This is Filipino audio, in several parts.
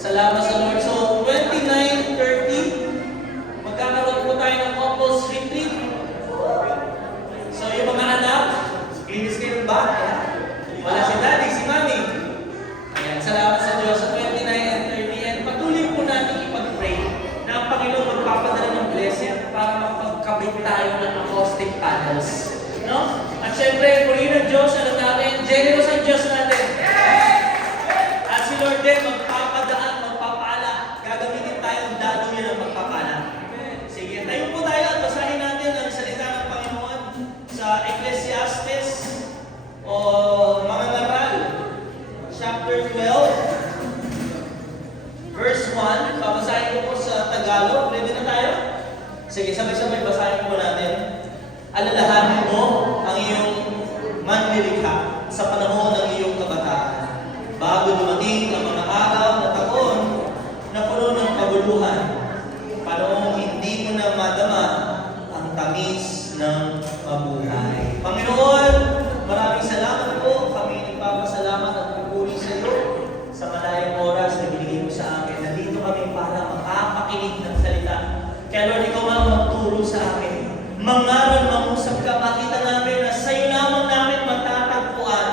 Salamat sa Lord. So, 29:30, magkakaroon po tayo ng couples retreat. So, yung mga anak, linis kayo ba? Wala si daddy, si mami. Ayan, salamat sa Diyos sa 29 and 30. And patuloy po natin ipag-pray na ang Panginoon magpapadala ng blessing para mapagkabit tayo ng acoustic panels. No? At syempre, purihin ng Diyos, alam natin, generous ang Diyos natin. At si Lord din, magpapadaan, magpapala. Gagamitin tayo ang dado niya ng magpapala. Sige, tayo po tayo at basahin natin ang salita ng Panginoon sa Ecclesiastes o mga ngaral, chapter 12, verse 1. Babasahin ko po sa Tagalog. Ready na tayo? Sige, sabay-sabay basahin po natin. Alalahanin mo ang iyong manlilikha sa panahon ng iyong kabataan, bago dumating ang mga araw na taon na puno ng kabuluhan, panoong hindi mo na madama ang tamis ng mabuhay. Panginoon, maraming salamat po. Kami nagpapasalamat at pupuri sa iyo sa malayang oras na binigay mo sa akin. Nandito kami para makapakinig ng salita. Kaya Lord, ikaw ang magturo sa akin. Mangaral, mangusap ka, makita namin na sa'yo lamang namin matatagpuan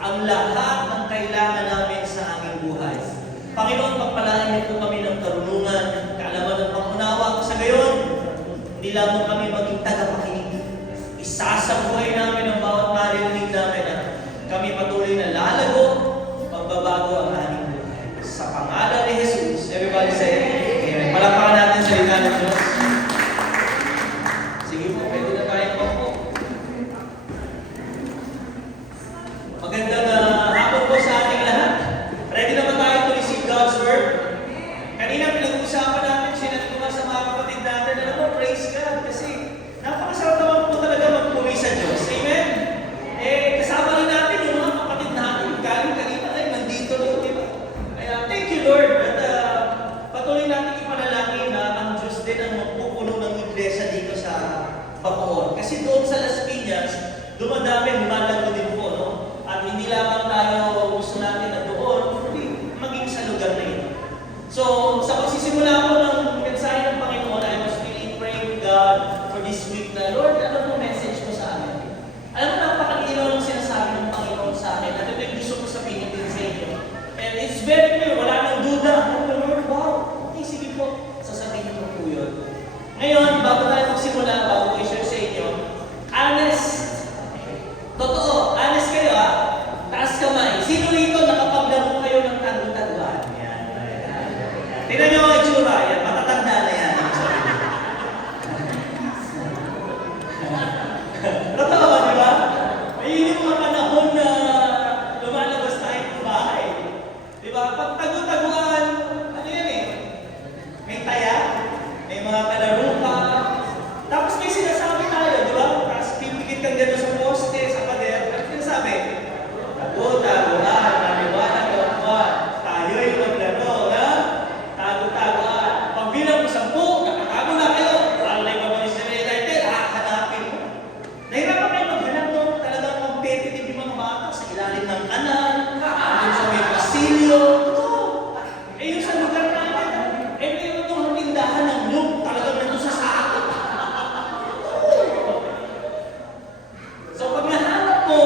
ang lahat ng kailangan namin sa aming buhay. Panginoon, pagpalain niyo po kami ng karunungan, kaalaman at pangunawa. Sa gayon, hindi lamang kami maging tagapakinig. Isasabuhay namin ang bawat marinig namin at kami patuloy na lalago, pagbabago ang aming buhay. Sa pangalan ni Jesus, everybody say, amen. Palakpakan natin sa salita ng Diyos. Sige po, pwede na tayo po. Magandang hapon po sa ating lahat. Ready naman tayo to receive God's Word? Kanina pinag-uusapan natin, sinabi ko nga sa mga kapatid natin, alam mo, praise God, kasi napakasarap naman po talaga magpuri sa Diyos. Amen? Kasama rin natin yung mga kapatid natin, galing kanina, ay nandito rin, di ba? Kaya, thank you Lord, at patuloy natin ipanalangin na ang Diyos din ang magpupuno ng iglesia dito sa Bacoor. Kasi doon sa Las Piñas, dumadami, lumalago din po, no? At hindi lamang tayo gusto natin na doon, kundi maging sa lugar na ito. So, sa pagsisimula po ng mensahe ng Panginoon, I was really praying God for this week na, Lord, ano po message mo sa amin? Alam mo, napakalinaw ng sinasabi ng Panginoon sa akin. Ano yung gusto ko sabihin din sa inyo? And it's very clear, wala nang duda. Oh, Lord, wow. Okay, sige po. Sasabihin ko po yun. Ngayon, bago tayo magsimula, bago ko i-share sa inyo, honest. Totoo, honest kayo ha. Taas kamay. Sino rito nakapaglaro kayo ng tagu-taguan? Yan. Tingnan nyo ang itsura. Yan, matatanda na yan. Totoo, di ba? Ayun yung mga panahon na lumalabas tayo ng bahay. Di ba? Pag tagu-taguan, ano yan eh? May taya, may mga kalaro pa. Tapos may sinasabi tayo, di ba? Tapos pipikit kang gano'n sa poste, sa pader. Ano sinasabi? Tagu-taguan, naliwanag, taguan. Tayo'y maglaro, ha? Tagu-taguan. Pag bilang mo 10, nakatago na kayo. Lalo na yung mga United, hahanapin mo. Nahirapan kayo maghanap mo. Talagang competitive yung mga bata sa ilalim ng kanan, doon sa may pasilyo. Eh yung sa lugar namin, mayroon itong tindahan ng loop. Talagang nandun sa sako. So pag nahanap mo,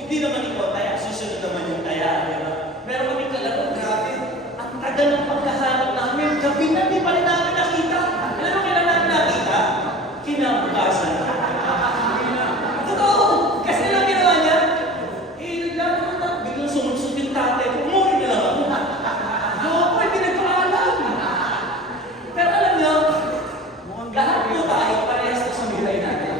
hindi naman ikaw taya, susunod naman yung taya. Diba? Meron kami kalaro, grabe. Ang tagal ng pagkahanap namin, gabi na di pa rin namin nakita. Alam mo kailan namin nakita? Kinabukasan. Totoo! Kasi lang ginawa niya, naglalaro na, biglang sumunod yung tatay ko, umuwi na lang ako. Loko, hindi nagpaalam. Pero alam niyo, lahat po tayo parehas na sa buhay natin.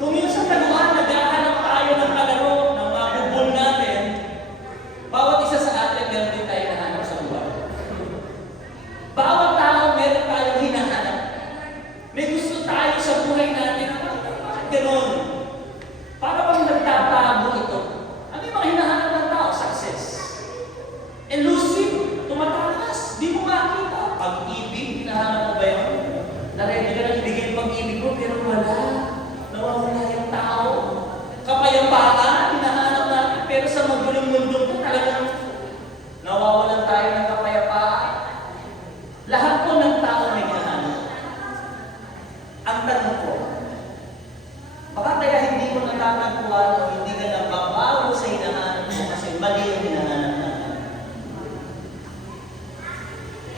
Kung yung sa taguan, naghahanap tayo ng kalaro, ng mga bubon natin, bawat isa sa atin, meron din tayo nahanap sa buhay.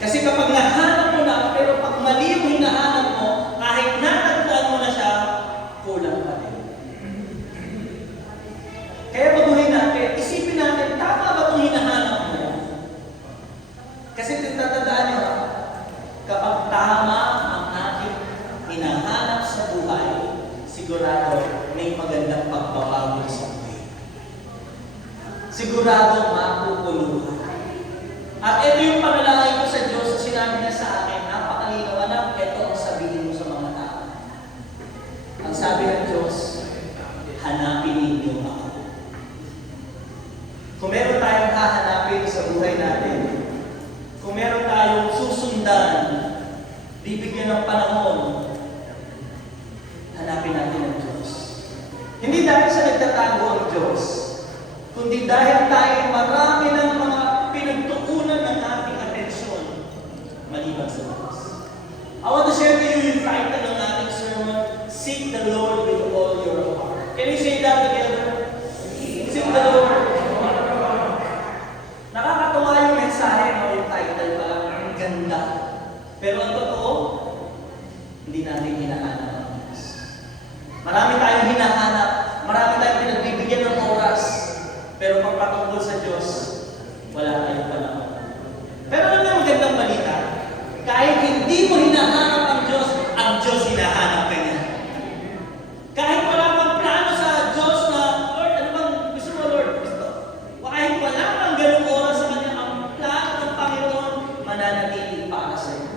Kasi kapag nahanap mo na, pero pag mali yung hinahanap mo, kahit natagpuan mo na siya, kulang pa din. Kaya baguhin natin, isipin natin, tama ba itong hinahanap mo? Kasi tatandaan nyo, kapag tama ang ating hinahanap sa buhay, sigurado may magandang pagbabago sa buhay. Sigurado mapupuluhan. At ito yung panalangin ko sa Diyos na sinabi niya sa akin, napakalinaw, anak, ito ang sabihin mo sa mga tao. Ang sabi ng Diyos, hanapin ninyo ako. Kung meron tayong hahanapin sa buhay natin, kung meron tayong susundan, bibigyan ng panahon, hanapin natin ang Diyos. Hindi dahil sa nagtatago ang Diyos, kundi dahil tayo marami ng mga pinagtuunan ng ating atensyon maliban sa Diyos. I want to share to you yung title ng ating sermon, Seek the Lord with all your heart. Can you say that together? Seek the Lord. Nakakatuwa yung mensahe, no? Yung title pa lang, ang ganda. Pero ang totoo, hindi natin hinahanap ang Diyos. Marami tayong hinahanap, marami tayong pinagbibigyan ng oras, pero pagpatungkol sa Diyos, wala tayong panahon. Pero ano yung magandang balita? Kahit hindi mo hinahanap ang Diyos hinahanap ka niya. Kahit wala kang plano sa Diyos na, Lord, ano bang gusto mo, Lord? Gusto. Kahit wala kang ganung oras sa Kanya, ang plano ng Panginoon, mananatili para sa iyo.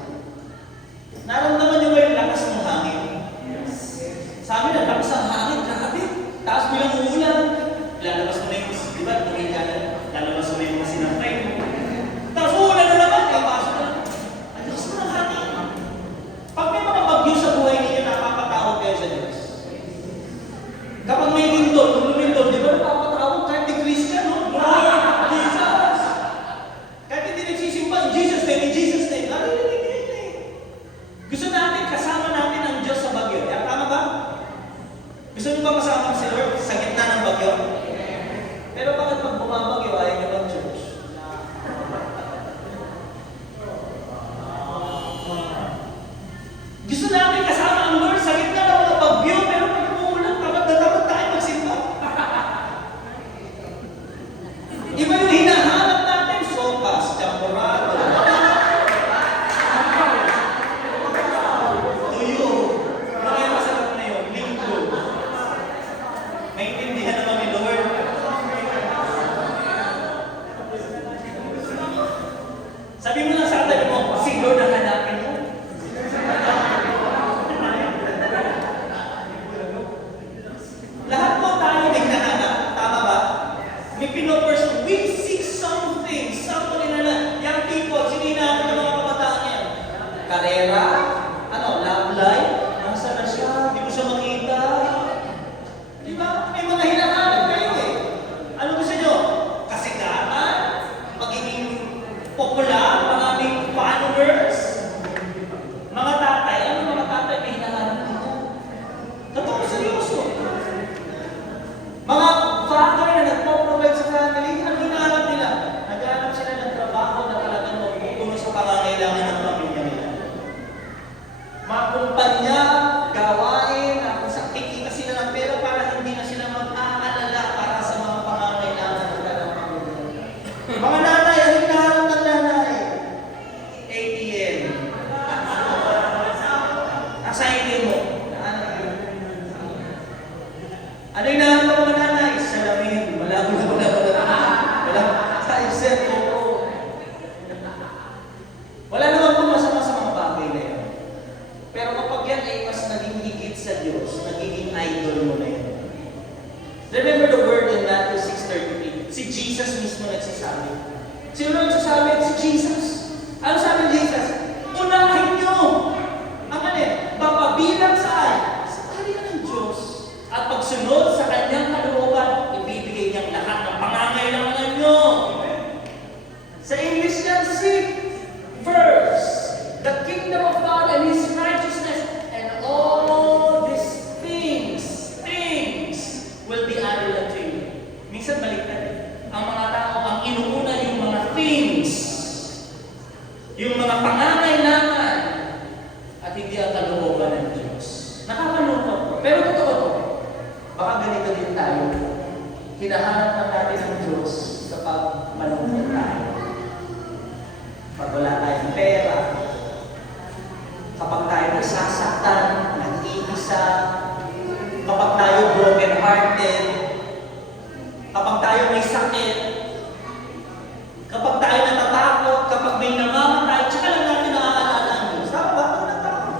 Naramdaman niyo ba yung lakas ng hangin? Sa amin, ang lakas ng hangin, grabe. Tapos bilang uulan, lalabas mo na yung, di ba, lalabas mo na yung sinampay mo. Tapos uulan na naman, kapasok na. Ang lakas mo ng hangin. Pag may mga bagyo sa buhay ninyo, nakapatawag kayo sa Diyos. Kapag may lindol, kung lumindol, di ba napapatawag kahit di Christian, no? Lord Jesus! Kahit hindi nagsisimba, in Jesus' name, narinig yun eh. Gusto natin, kasama natin ang Diyos sa bagyo. Yan, tama ba? Gusto nyo ba kasama si Lord sa gitna ng bagyo? Pero bakit pag bumabagyo, ayaw nyo bang church? Gusto natin kasama ang Lord sa gitna ng mga bagyo, pero pag umuulan, tamad na tamad tayo magsimba. Iba yung hinahanap natin, sopas, champorado. Tuyo. Ano kaya masarap na yun? Linggo. Maintindihan naman ni Lord. Sabi mo lang sa atin mo, si Lord ang hanapin mo. Lahat po tayo may hinahanap. Tama ba? May pinoperson. We seek something. Something na young people, sininahanap ng mga kabataan yan. Karera, love life, nasa na siya, hindi mo siya makita. Di ba? May mga hinahanap kayo eh. Ano gusto nyo? Kasikatan? Magiging popular? Maraming followers? Mga tatay, mga tatay may hinahanap nito? Totoo, seryoso. Mga father na nagpo-provide sa family, ang hinahanap nila? Naghahanap sila ng trabaho na talagang magpupuno sa pangangailangan ng pamilya nila. Mga kumpanya, gawain, kung kikita sila ng pera para hindi na sila mag-aalala para sa mga pangangailangan ng pamilya. Mga nanay, ang hinahanap ng nanay. yung mga pangangailangan at hindi ang kalooban ng Diyos. Nakakalungkot po. Pero totoo po, baka ganito din tayo. Hinahanap na natin ang Diyos kapag malungkot tayo. Pag wala tayong pera, kapag tayo nasasaktan, nag-iisa, kapag tayo broken-hearted, kapag tayo may sakit, kapag tayo natatakot, kapag may namamatay, tsaka lang natin naaalala ang Diyos. Tama ba? Natatakot.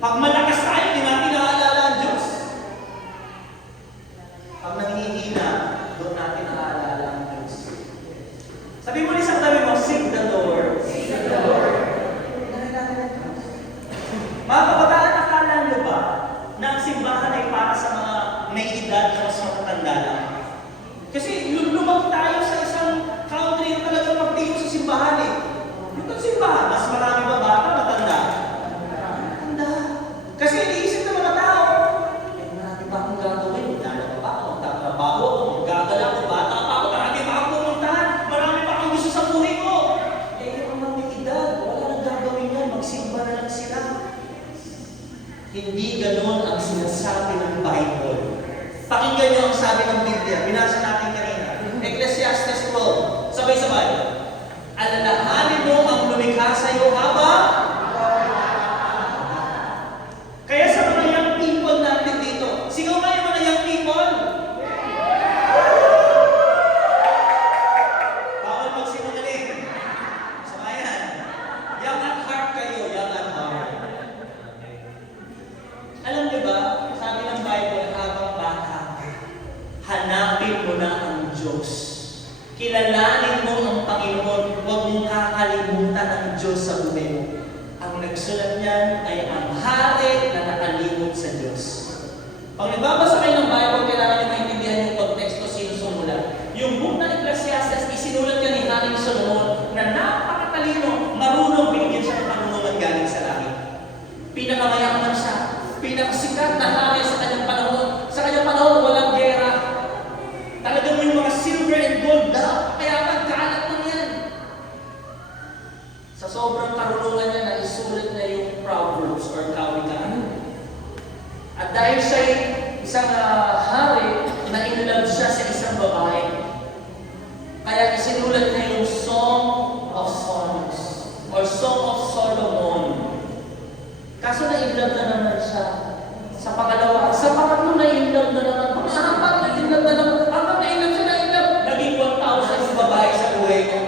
Pag malakas tayo, hindi natin naaalala ang Diyos. Pag nanghihina, doon natin naaalala ang Diyos. Sabi mo ni tabi mo, seek the Lord. Seek the Lord. Mga kabataan, akala nyo ba na ang simbahan ay para sa mga may edad o sa matanda lang? Kasi lumang tayo sa isang country na talagang magtingin sa simbahan eh. Yung simbahan, mas marami ba bata, matanda? Matanda. Kasi iniisip ng mga tao, marami pa akong gagawin. Magdala pa ako, magtatrabaho ako, maggagala ako, bata pa ako, marami pa akong pumuntahan, marami pa akong gusto sa buhay ko. Yung mga may edad, wala nang gagawin yan, magsimba na lang sila. Hindi ganon ang sinasabi ng Bible. Pakinggan niyo ang sabi ng Biblia. Binasa natin kanina. Ecclesiastes 12. Sabay-sabay. Alalahanin mo ang lumikha sa iyo habang kaya sa mga young people natin dito. Sigaw nga yung mga young people. Bawal magsinungaling. Samayan. Young at heart kayo. Young at heart. Alam niyo ba, sabi ng Bible, habang bata, hanapin mo na ang Diyos. Kilalanin mo ang Panginoon. Huwag mong kakalimutan ang Diyos sa buhay mo. Ang nagsulat niyan ay ang hari na nakalimot sa Diyos. Pag nagbabasa kayo ng Bible, kailangan niyo maintindihan yung konteksto sino sumulat. Yung book ng Ecclesiastes, isinulat niya ni Haring Solomon na napakatalino, marunong binigyan siya ng panunungan galing sa langit. Pinakamayaman siya. Pinakasikat na hari sa kanyang panahon. Sa kanyang panahon, walang gera. Talagang yung mga silver and gold na, kaya magkaalat mo yan. Sa sobrang karunungan niya, naisulit na yung Proverbs or Kawikaan. At dahil siya isang hari, na inulab siya sa isang babae. Kaya isinulat niya yung Song of Songs or Song of Solomon. Kaso na-inlove na naman siya sa pangalawa. Sa pangatlo na-inlove na naman. Sa apat na-inlove na naman. Apat na-inlove siya na-inlove. Naging 1,000 sa babae sa buhay ko.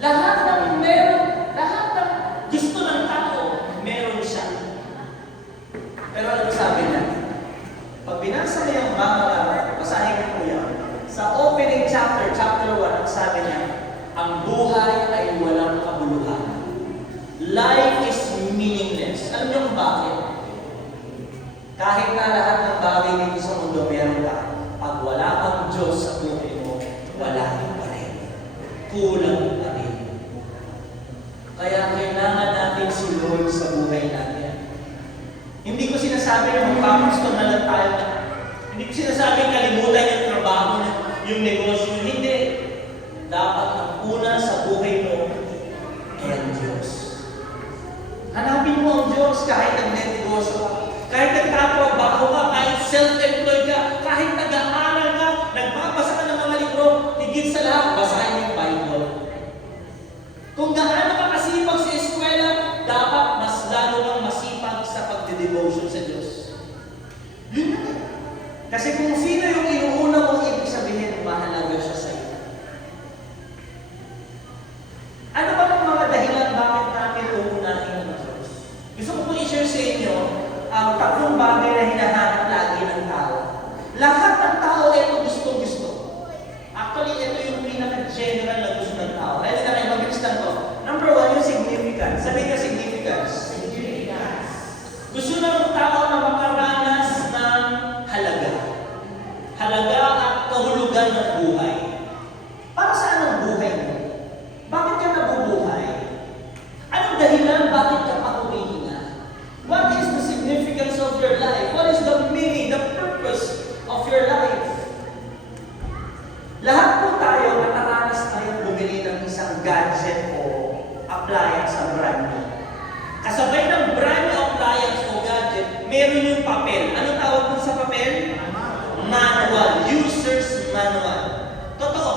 Lahat ng meron, lahat ng gusto ng tao, meron siya. Pero ano sabi niya? Pag binasa niya yung mga basahin ko yan, sa opening chapter 1, ang sabi niya, ang buhay ay walang kabuluhan. Life is meaningless. Alam niyo kung bakit? Kahit na lahat ng bagay dito sa mundo meron ka, pag wala kang Diyos sa buhay mo, wala pa rin. Kulang pa rin. Kaya kailangan natin si Lord sa buhay natin. Hindi ko sinasabi na magpapasto na lang tayo. Hindi ko sinasabi kalimutan yung trabaho, yung negosyo. Hindi. Dapat ang una sa buhay mo ay ang Diyos. Hanapin mo ang Diyos kahit nag-negosyo ka, kahit nagtatrabaho ka, kahit self-employed ka, kahit nag-aaral ka, nagbabasa ka ng mga libro, higit sa lahat, basahin yung Bible. Kung gaano ka kasipag sa eskwela, dapat mas lalo kang masipag sa pagde-devotion sa Diyos. Yun na. Kasi kung sino yung inuuna mong ibig sabihin, mahalaga siya sa iyo. Ano ba ang mga dahilan bakit natin uunahin ang Diyos? Gusto ko po i-share sa inyo ang tatlong bagay na hinahanap lagi ng tao.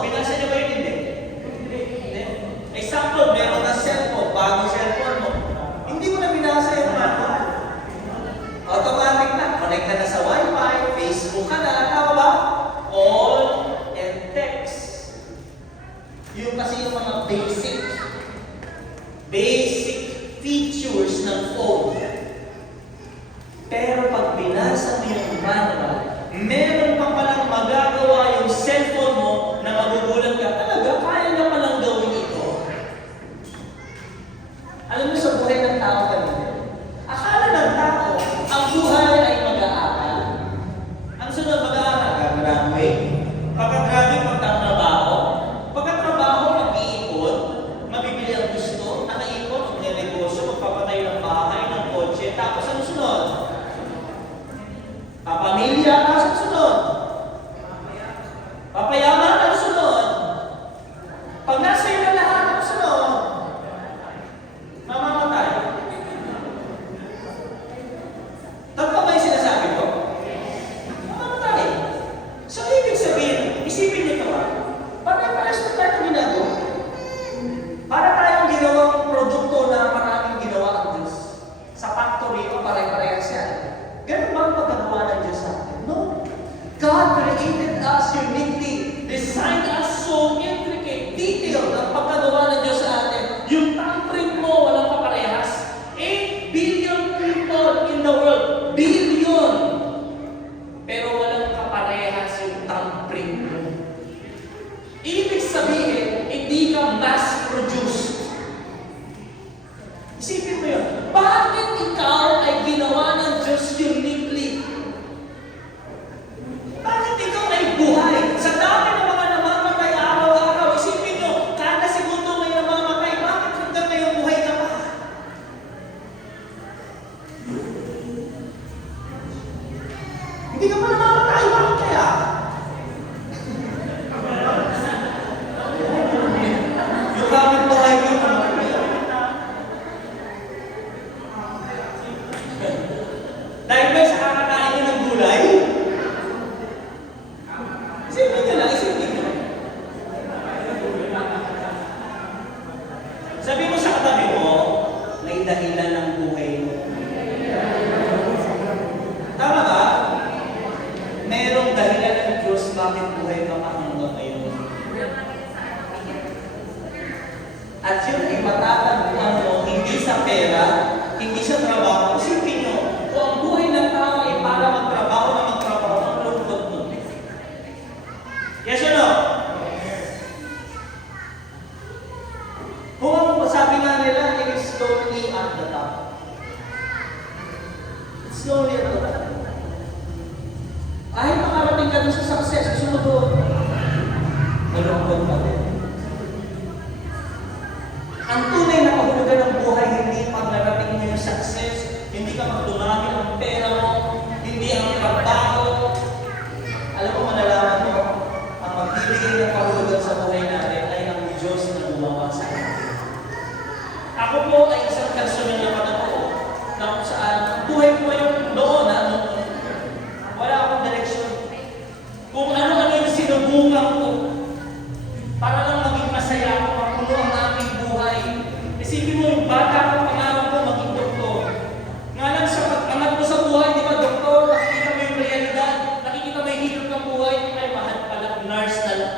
binasa niyo ba yun? Hindi. Hindi. Example, meron na cellphone, bagong cellphone mo. Hindi mo na binasa yung manual. Automatic na, connect ka na sa Wi-Fi, Facebook ka na, tama ba? All and text. Yung kasi yung mga basic features ng phone. Pero pag binasa mo yung manual, meron pa palang magagawa yung cellphone mo na magugulat ka, talaga, kaya na palang gawin ito. Alam mo sa buhay ng tao kanina, akala ng tao, ang buhay ay mag-aaral. Ang sunod mag-aaral, gagraduate. Pagka-graduate, magtatrabaho. Pagka-trabaho, mag-iipon, mabibili ang gusto, nakaipon, magnenegosyo, magpapatayo ng bahay, ng kotse, tapos ang sunod? Papamilya, tapos ang sunod? Papayaman, ang sunod? Pag nasa iyo na lahat, ang sunod? Mamamatay. Tama ba yung sinasabi ko? Mamamatay. So, ibig sabihin, isipin nito pare-pares na tayo ginagawa. Para tayong ginawang produkto na maraming ginawa ang Diyos. Sa factory, pare-parehas yan. Ganun ba ang pagkagawa ng Diyos sa atin? No. God created us uniquely, designed us so intricate, detailed ang pagkagawa ng Diyos sa atin. Yung thumbprint mo, walang kaparehas. 8 billion people in the world. Billion! Pero walang kaparehas yung thumbprint mo. Ibig sabihin, hindi ka mass-produced. Isipin mo yun. Bakit ikaw ay ginawa ng Diyos uniquely? Bakit ikaw ay buhay? Sa dami ng mga namamatay araw-araw, isipin nyo, kada segundo may namamatay, bakit hanggang ngayon buhay ka pa? Hindi ka pa namamatay, bakit kaya? Yung kapit buhay ko, dahil ba sa kakakain nyo ng gulay? Isipin nyo lang, isipin nyo. Sabi mo sa katabi mo, may dahilan ng buhay mo. Tama ba? Merong dahilan ng Diyos bakit buhay ka pa hanggang ngayon. At yun ay matatagpuan mo hindi sa pera, hindi sa trabaho. Isipin nyo, kung ang buhay ng tao ay para magtrabaho na magtrabaho, ang lungkot mo. Yes or no? Kung ang sabi nga nila, it is slowly at the top. It's slowly at the top. Kahit makarating ka dun sa success, gusto mo doon, malungkot pa din. Ang tunay na kahulugan ng buhay, hindi pag narating mo yung success, hindi ka magdumami ang pera mo, hindi ang trabaho. Alam mo, malalaman mo, ang magbibigay ng kahulugan sa buhay natin ay ang Diyos na gumawa sa atin. Ako po ay isang personal na patotoo na kung saan ang buhay ko yung noon, wala akong direksyon. Kung ano-ano yung sinubukan ko, para lang maging masaya ako, mapuno ang aking buhay. Isipin mo yung bata ko, pangarap ko maging doktor. Nga lang sa pag-angat mo sa buhay, di ba, doktor, nakikita mo yung realidad, nakikita mo yung hirap ng buhay, ay mahal pala, nurse na lang.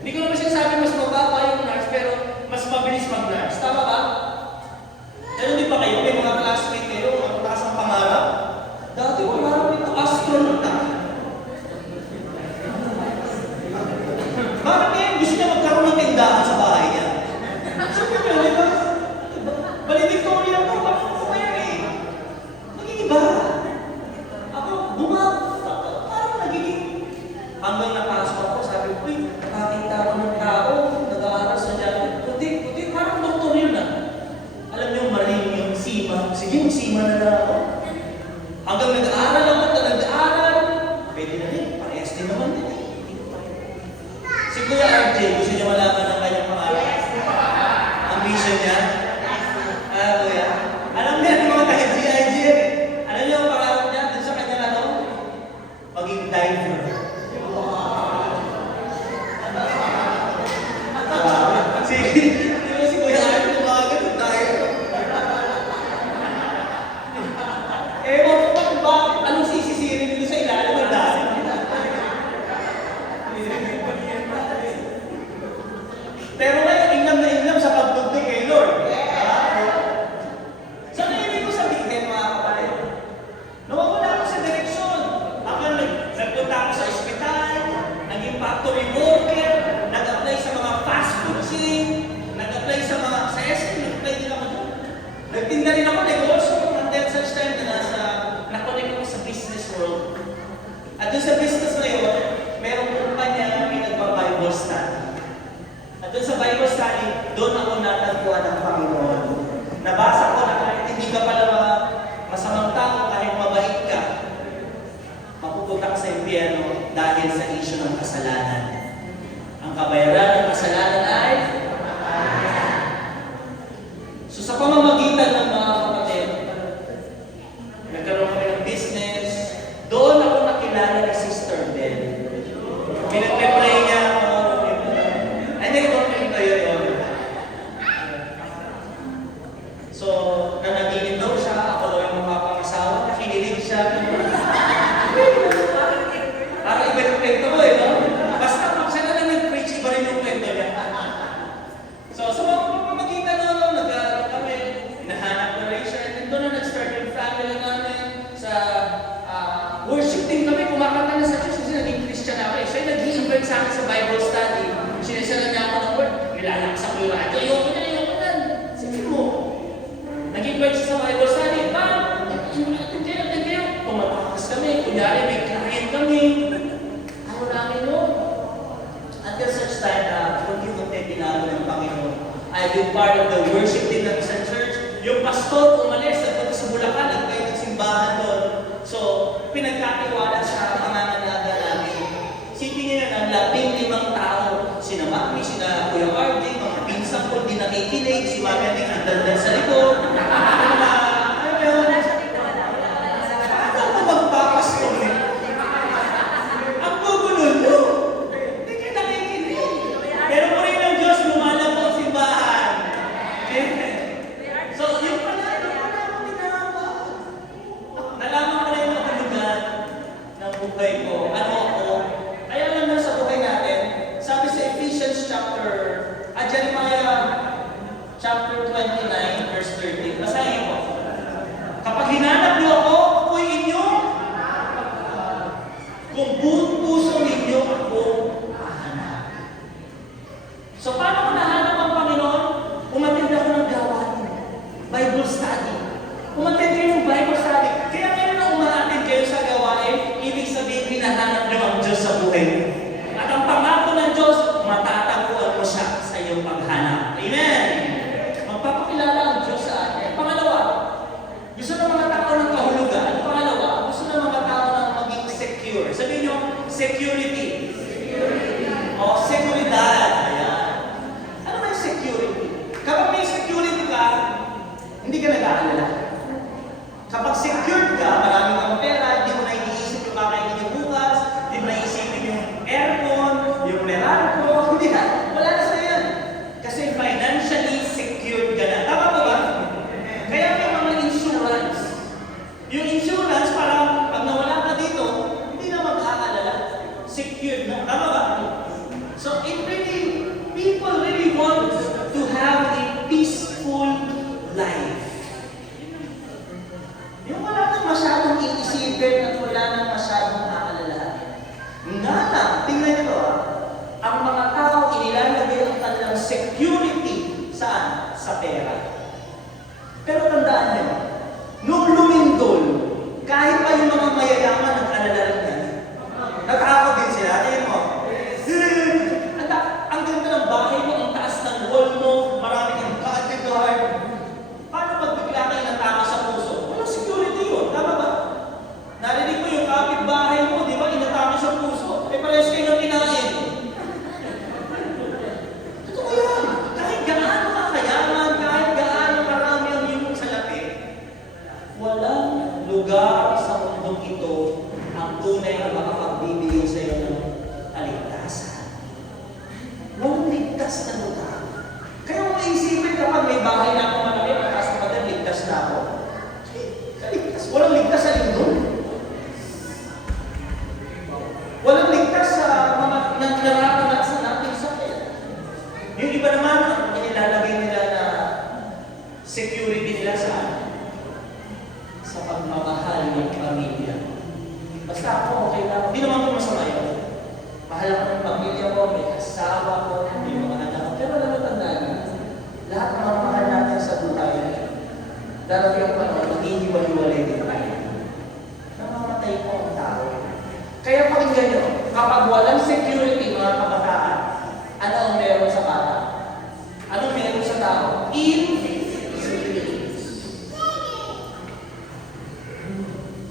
Hindi ko naman sinasabi mas mababa yung nurse, pero mas mabilis mag-nurse. Tama ba? Ganun din ba kayo? May mga classmate kayo, ang taas ang pangarap? Dati, pangarap nito, astronaut na. Bakit ngayon gusto niya magkaroon ng tindahan sa bahay niya? Sabi niya, di ba? Valedictorian to, bakit ko kaya nag-iiba. Ako, parang nagiging, hanggang napasok ako, sabi ko, uy, nakakita ako ng tao, nag-aaral sa dyan. Kundi, parang doktor Di ba si Kuya Aaron, gumagano tayo? Ewan ko ba kung bakit, anong sisisirin dito sa ilalim ng dahil? Pero ngayon, inlam na inlam sa pagtugtog kay Lord. So, ano ibig ko sabihin, mga kapatid? Nawawala ako sa direksyon. Ako nagpunta ako sa ospital, naging factory worker, nag-apply sa mga fast food chain, nag-apply sa mga SESC, nag-apply din ako doon. Nagtinda rin ako negosyo until such time na nakonect ako sa business world. At doon sa business na yun, merong kumpanya na pinagpa-Bible study. At doon sa Bible study, doon ako natagpuan ng Panginoon. Nabasa ko na kahit hindi ka pala masamang tao, kahit mabait ka, mapupunta ka sa impyerno dahil sa issue ng kasalanan. Ang kabayaran ng kasalanan ay so sa pamamagitan ng mga kapatid, nagkaroon kami ng business, doon ako nakilala ni Sister Bell. Pinag-pray niya ako. Hindi ko kayo yun. So, nanaginip daw siya, ako daw yung makapangasawa, nakinilig siya. Parang iba yung kwento mo no? Basta kung siya na lang nag-preach, iba rin yung kwento niya. So, sa mga pamamagitan nag-aaral kami, hinahanap na rin siya, and doon na nag-start yung family namin sa worship team kami, kumakanta na sa church kasi naging Christian ako eh. Siya nag-i-invite sa akin sa Bible study. Sinesala niya ako ng word, nilalaksa ko yung radyo. Ayoko na. Sige mo. Nag-invite siya sa Bible study. Atin kayo. Tumatakas kami. Kunyari may client kami. Ano namin yun? Until such time na kung yung tinalo ng Panginoon, I've been part of the worship team ng isang church. Yung pastor umalis at sa Bulacan, nagkayo ng simbahan doon. So, pinagkatiwala sa pangangalaga namin. Sipin niyo na 15 tao. Sina Mami, sina Kuya RJ, mga pinsang ko, di nakikinig, si Mami ang nandandal sa likod. Paano ko magpapastor? Ang gugulo nyo. Hindi kayo nakikinig. Pero po rin ng Diyos, lumalab ang simbahan. So, yung pala ako tinama. Nalaman ko na yung nakulugan ng buhay ko. Ano ako? Kaya lang na sa buhay natin, sabi sa Ephesians Jeremiah chapter 29, verse 13. Basahin ko. Kapag hinanap niyo ako, ako'y inyo. Kung buong puso ninyo ako hahanap. So, paano ko nahanap ang Panginoon? Umattend ako ng gawain. Bible study. Umattend kayo ng Bible study. Kaya ngayon na umattend kayo sa gawain, ibig sabihin, hinahanap niyo ang Diyos sa buhay mo. At ang pangako ng Diyos, matatagpuan mo siya sa iyong paghanap. Amen! Magpapakilala ang Diyos sa atin. Pangalawa, gusto ng mga tao ng kahulugan. Pangalawa, gusto ng mga tao ng maging secure. Sabihin niyo, security. O, seguridad. Ayan. Ano ba yung security? Kapag may security ka, hindi ka nag-aalala. Kapag secured ka, marami kang pera, hindi mo na iniisip yung kakainin yung bukas, hindi mo na iisipin yung aircon, yung Meralco, hindi na. Wala na sa yan. Kasi financially secured ka na. Tama ba ba? Kaya may mga insurance. Yung insurance, parang pag nawala ka dito, hindi na mag-aalala. Secured na. Tama ba? So, it really, people really want to have a peaceful life. Yung wala nang masyadong iisipin at wala nang masyadong aalalahanin. Nga lang, tingnan nyo ang mga tao inilalagay ang kanilang security saan? Sa pera. Pero tandaan nyo, nung lumindol, kahit pa yung mga mayayaman nag-alala rin yan. Nag-aakot din sila. Tingnan mo. Ang ganda ng bahay mo, ang taas ng wall mo, marami kang bodyguard. Paano pag bigla kayo natama sa puso? Walang security yun. Tama ba? Narinig mo yung kapitbahay mo, di ba? Inatama sa puso. Eh, parehas kayo ng kinain. Totoo yan. Kahit gaano kakayaman, kahit gaano marami ang iyong salapi, walang lugar sa mundong ito ang tunay na makapagbibigay sa iyo ng kaligtasan. Walang ligtas na lugar. may bahay na ako malaki, mataas na pader, ligtas na ako. Ligtas. Walang ligtas sa lindo. Walang ligtas sa mga nararanasan natin sa akin. Yung iba naman, ang inilalagay nila na security nila sa pagmamahal ng pamilya. Basta ako, okay lang. Hindi naman ko masama yun. Mahal ako ng pamilya ko, may asawa ko, may mga anak ko. Pero alam mo, tandaan, lahat ng mga mahal natin sa buhay, darating ang panahon, maghihiwalay din tayo. Namamatay po ang tao. Kaya pakinggan nyo, kapag walang security, mga kabataan, ano ang meron sa bata? Anong meron sa tao?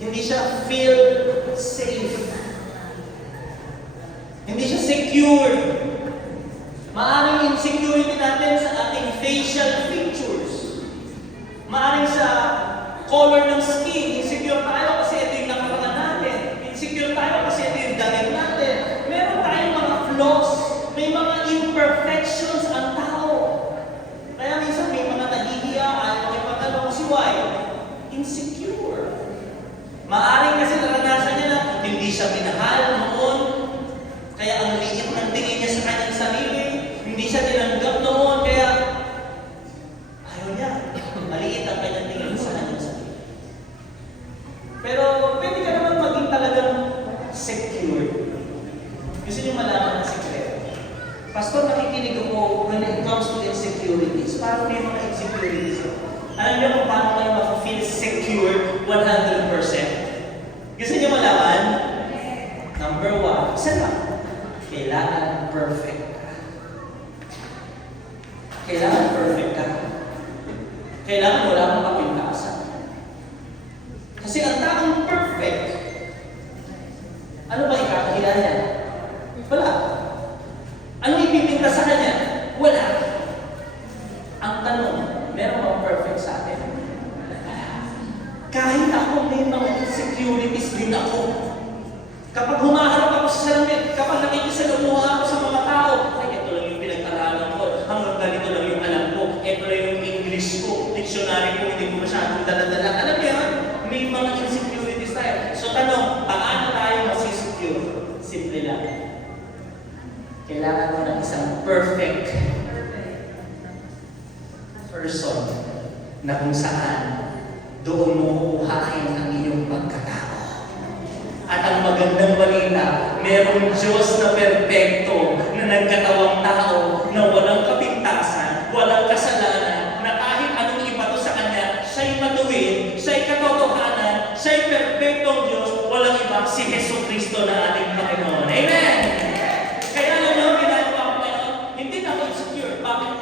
Hindi siya feel safe. Hindi siya secure. Maaring insecurity natin sa ating facial features. Maaring sa color ng skin. Insecure tayo kasi ito yung nakarangan natin. Insecure tayo kasi ito yung damit natin. Meron tayong mga flaws. May mga imperfections ang tao. Kaya minsan may mga nahihiya, ayaw makipagtanong si why? Insecure. Maaring kasi naranasan niya na hindi siya minahal noon, kaya ang liit ng tingin niya sa kanyang sarili, hindi siya tinanggap noon, kaya ayaw niya, maliit ang kanyang tingin sa kanyang sarili. Pero pwede ka naman maging talagang secure. Gusto niyo malaman ng sikreto. Pastor, nakikinig ako when it comes to insecurities. Parang may mga insecurities. Alam niyo kung paano kayo mag-feel secure 100%? Gusto niyo malaman? Number 1, isa lang. Kailangan perfect ka. Kailangan perfect ka. Kailangan wala kang kapintasan. Kasi ang taong perfect, ano ba ikakahila niya? Wala. Ano ipipinta sa kanya? Wala. Ang tanong, meron bang perfect sa atin? Kahit ako may mga insecurities din ako. Kapag humaharap ako sa salamin, kapag nakikisalamuha ako sa mga tao, ay, ito lang yung pinag-aralan ko, hanggang ganito lang yung alam ko, ito lang yung English ko, dictionary ko, hindi ko masyadong dala-dala. Alam mo yan, may mga insecurities tayo. So tanong, paano tayo masisecure? Simple lang. Kailangan mo ng isang perfect person na kung saan doon mo kukuhain ang iyong pagkatao. At ang magandang balita, merong Diyos na perpekto na nagkatawang tao na walang kapintasan, walang kasalanan, na kahit anong ibato sa Kanya, siya'y matuwid, siya'y katotohanan, siya'y perpektong Diyos, walang iba, si Jesucristo na ating Panginoon. Amen! Kaya alam nyo, ginagawa ko ngayon, hindi na ako insecure. Bakit?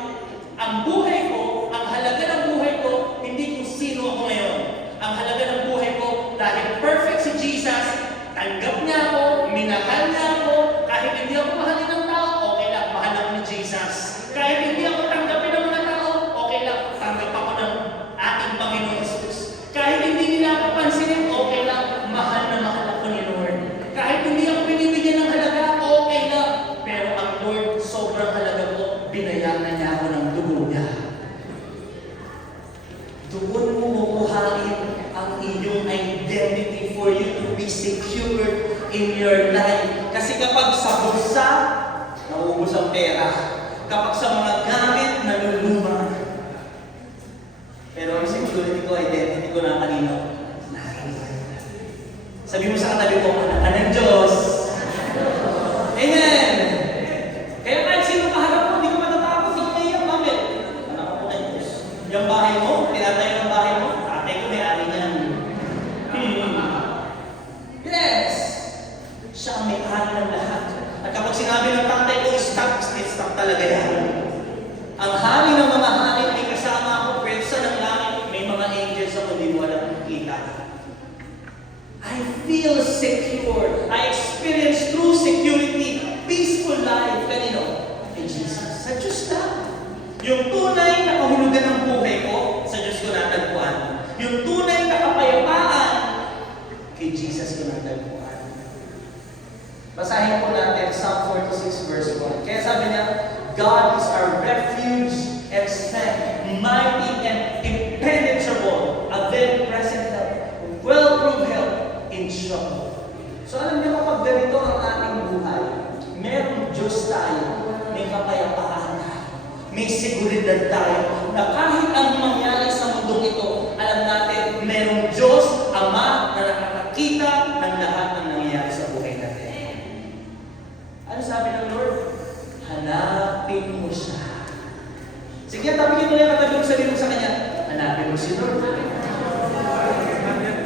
Ang buhay ko, ang halaga ng buhay ko, hindi kung sino ako ngayon. Ang halaga ng buhay ko, dahil perfect si Jesus, tanggap niya ako, minahal niya ako, kahit hindi ako mahalin ng tao, okay lang, mahal ako ni Jesus. Kahit hindi ako tanggapin ng mga tao, okay lang, tanggap ako ng ating Panginoon Jesus. Kahit hindi nila ako pansinin, okay lang, mahal na mahal ako ni Lord. Kahit hindi ako binibigyan ng halaga, okay lang. Pero ang Lord, sobrang halaga ko, binayaran niya ako ng dugo niya. Doon mo kukuhain ang iyong identity for you to be secure in your life. Kasi kapag sa bulsa, nauubos ang pera. Kapag sa mga gamit, naluluma. Pero ang security ko, identity ko na kanino? Sabi mo sa katabi ko, anak ka ng Diyos. Amen! Kaya kahit sino kaharap mo, hindi ko matatakot, hindi ko maiyak. Bakit? Anak ako ng Diyos. Yung bahay mo, tinatayo ng bahay mo, tatay ko may-ari niyan. Yes! Siya ang may-ari ng lahat. At kapag sinabi ng tatay ko, stop, stop talaga yan. Ang hari ng mga hari ay kasama ako, pwersa ng langit, may mga angels ako, hindi mo alam makikita. I feel secure. I experience true security, peaceful life. Kanino? Kay Jesus. Sa Diyos lang. Yung tunay na kahulugan ng buhay ko, sa Diyos ko natagpuan. Yung tunay na kapayapaan, kay Jesus ko natagpuan. Basahin po natin Psalm 46 verse 1. Kaya sabi niya, God is our refuge and strength, my may seguridad tayo na kahit ang mangyari sa mundong ito, alam natin, merong Diyos, Ama, na nakakakita ng lahat ng nangyayari sa buhay natin. Ano sabi ng Lord? Hanapin mo siya. Sige, tabihin mo lang katabi mo, sabihin mo sa Kanya, hanapin mo si Lord.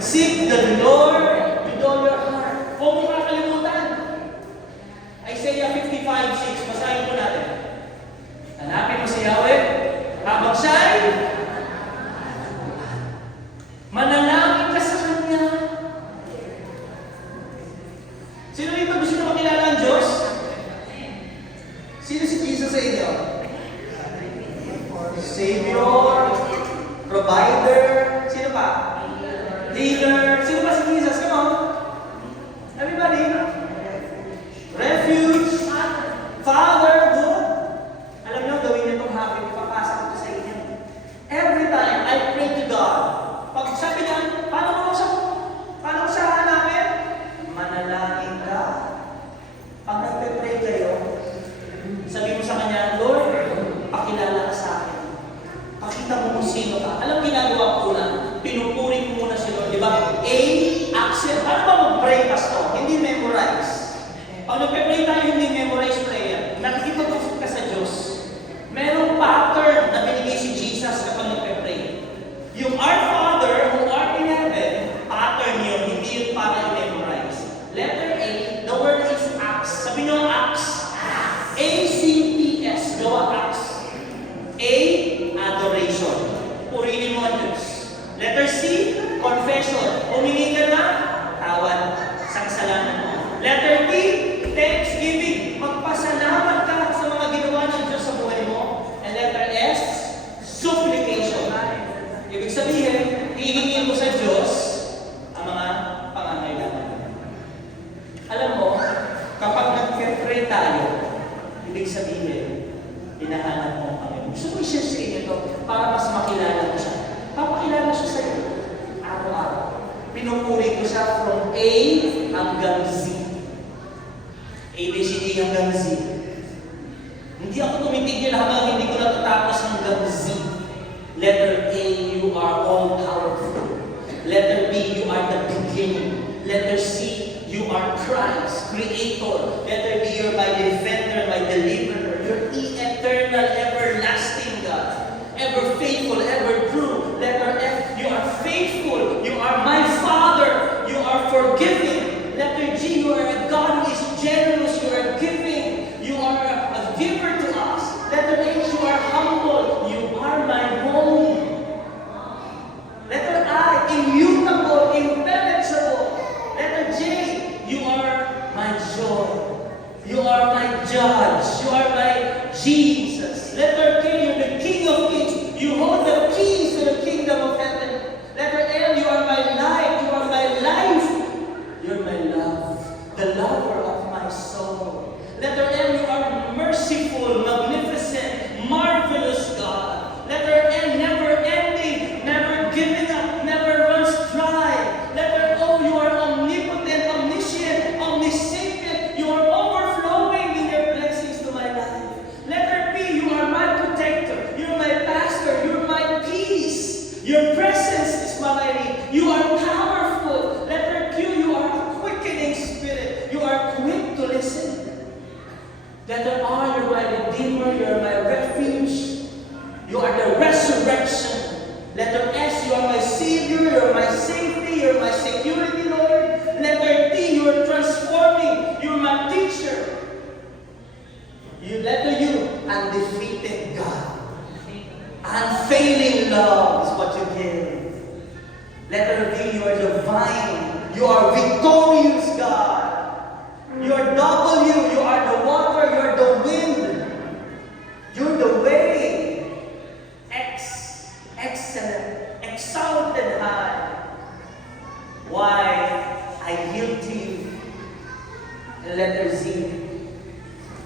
Seek the Lord with all your heart. Huwag mo kakalimutan. Isaiah 55:6, basahin po natin. Hanapin mo si Yahweh habang siya'y manalangin ka sa Kanya. Sino dito gusto na makilala ang Diyos? Sino si Jesus sa inyo? Savior, provider, sino pa? Healer, sino pa si Jesus? Come on. Everybody. Refuge, Father, good. Alam niyo, gawin niyo itong habit, ipapasa ko sa inyo. Every time I pray to God, pag sabi niya, paano ko siya hanapin? Manalangin ka. Pag nagpe-pray kayo, sabi mo sa Kanya, Lord, pakilala ka sa akin. Pakita mo kung sino ka. Alam ginagawa ko na, pinupuri ko muna si Lord. Di ba? A, accept. Ano ba mag-pray, Pastor? Hindi memorize. Pag nagpe-pray tayo, hindi memorize prayer. Nakikipag-usap ka sa Diyos. Merong pattern na binigay si Jesus kapag nagpe-pray. Yung Our Father, who art in heaven, pattern yun, hindi yun para i-memorize. Letter A, the word is acts. Sabi nyo, acts. A-C-T-S. Gawa acts. A, adoration. Purihin mo ang Diyos. Letter C, confession. Humingi ka na, tawad sa kasalanan mo. Letter T, thanksgiving. Magpasalamat ka sa mga ginawa ng Diyos sa buhay mo. And letter S, supplication. Ibig sabihin, hihingi mo sa Diyos ang mga pangangailangan. Alam mo, kapag nag-pray tayo, ibig sabihin, hinahanap mo ang Panginoon. Gusto ko i-share sa inyo ito para mas makilala mo siya. Papakilala siya sa iyo. Araw-araw. Pinupuri ko siya from A hanggang Z. ABCD hanggang Z. Hindi ako tumitigil hanggang hindi ko natatapos hanggang Z. Letter A, you are all powerful. Letter B, you are the beginning. Letter C, you are Christ, Creator. Letter D, you're my defender, my deliverer. You're the eternal, everlasting God. Ever faithful, ever true. Letter F, you are faithful. You are my Father. You are forgiving. Letter G, you are a God who is generous. You are giving. You are a giver to us. Letter H, you are humble. You are my home. Letter I, immutable, impenetrable. Letter J, you are my joy. You are my judge. You are my Jesus. Letter K, you're the King of Kings. You hold the keys to the kingdom of heaven. Letter L, you are my light. You are my life. You're my love. The lover of my soul. Letter M, you are merciful, magnificent, marvelous God. Letter N, never ending, never giving up, never runs dry. Letter O, you are omnipotent, omniscient, omniscient. You are overflowing in your blessings to my life. Letter P, you are my protector. You're my pastor. You're my peace. Your presence is what I need. You are powerful. Letter Q, you are a quickening spirit. You are quick to listen. Letter R, you're my redeemer. You're my refuge. You are the resurrection. Letter S, you are my savior. You're my safety. You're my security, Lord. Letter T, you are transforming. You're my teacher. Letter U, undefeated God. Unfailing love is what you give. Letter V, you are divine. You are victorious God. You are W, you are the water, you are the wind. You're the way. X, excellent, exalted high. Y, I yield to you. And letter Z,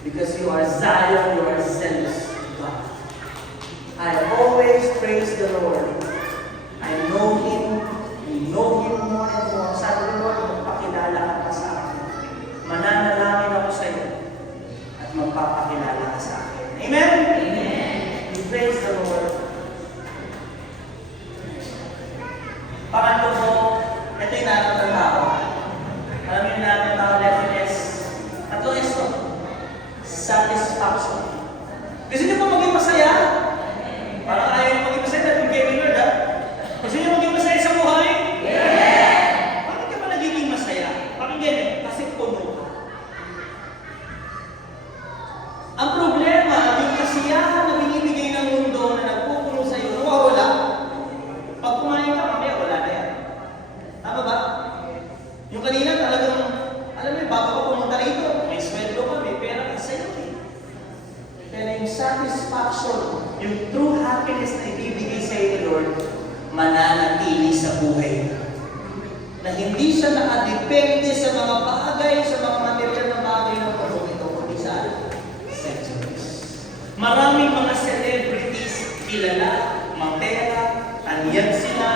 because you are Zion, you are zealous God. I always praise the Lord. I know Him. We know Him more and more. Sabi ko, Lord, magpakilala ka pa sa akin. Mananalangin ako sa iyo. yung satisfaction, yung true happiness na ibibigay sa iyo, Lord, mananatili sa buhay. Na hindi siya nakadepende sa mga bagay, sa mga material na bagay ng mundo ito, kundi sa Diyos. Maraming mga celebrities, kilala, mapera, anyan sila,